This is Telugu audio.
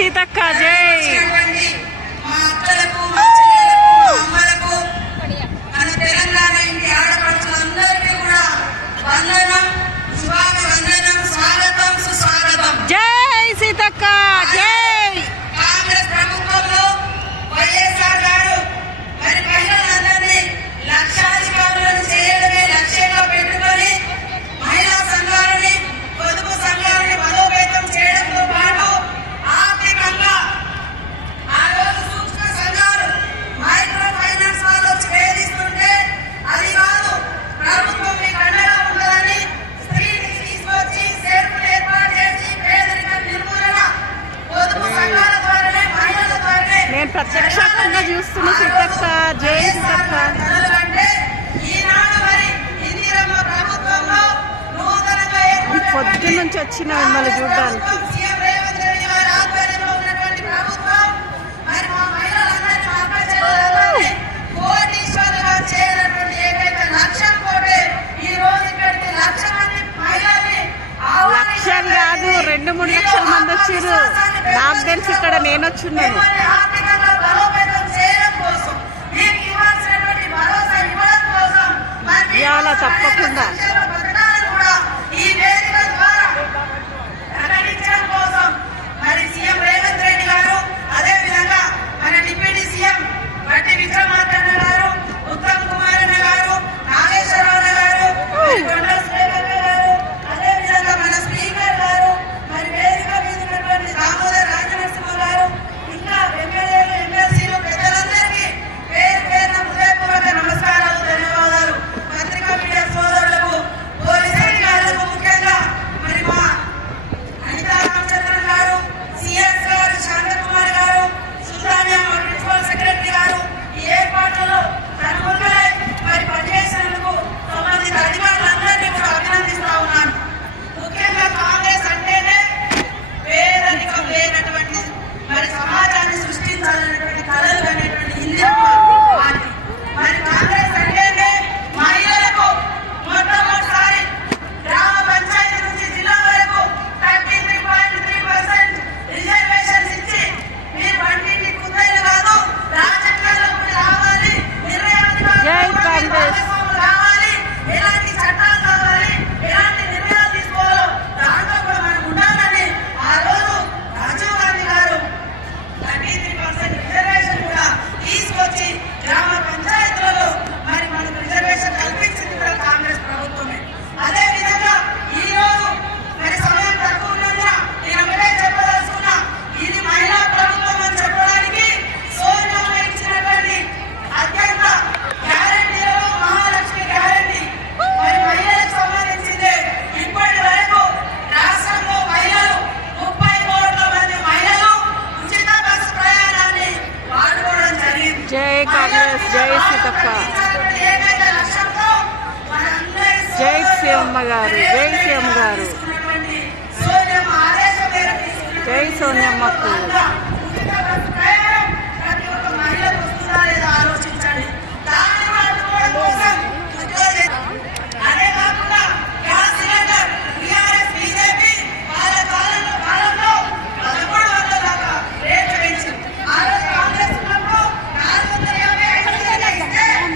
Nascida Cadê? చూస్తున్న సీతక్క జై సీతక్క పొద్దు నుంచి వచ్చిన మిమ్మల్ని చూడడానికి. లక్షలు కాదు రెండు మూడు లక్షల మంది వచ్చారు నాకు తెలిసి ఇక్కడ నేను వచ్చున్నాను. ఎస్ జై సీతక్క జై సీఎమ్మ గారు జై సీఎం గారు జై సోనియమ్మ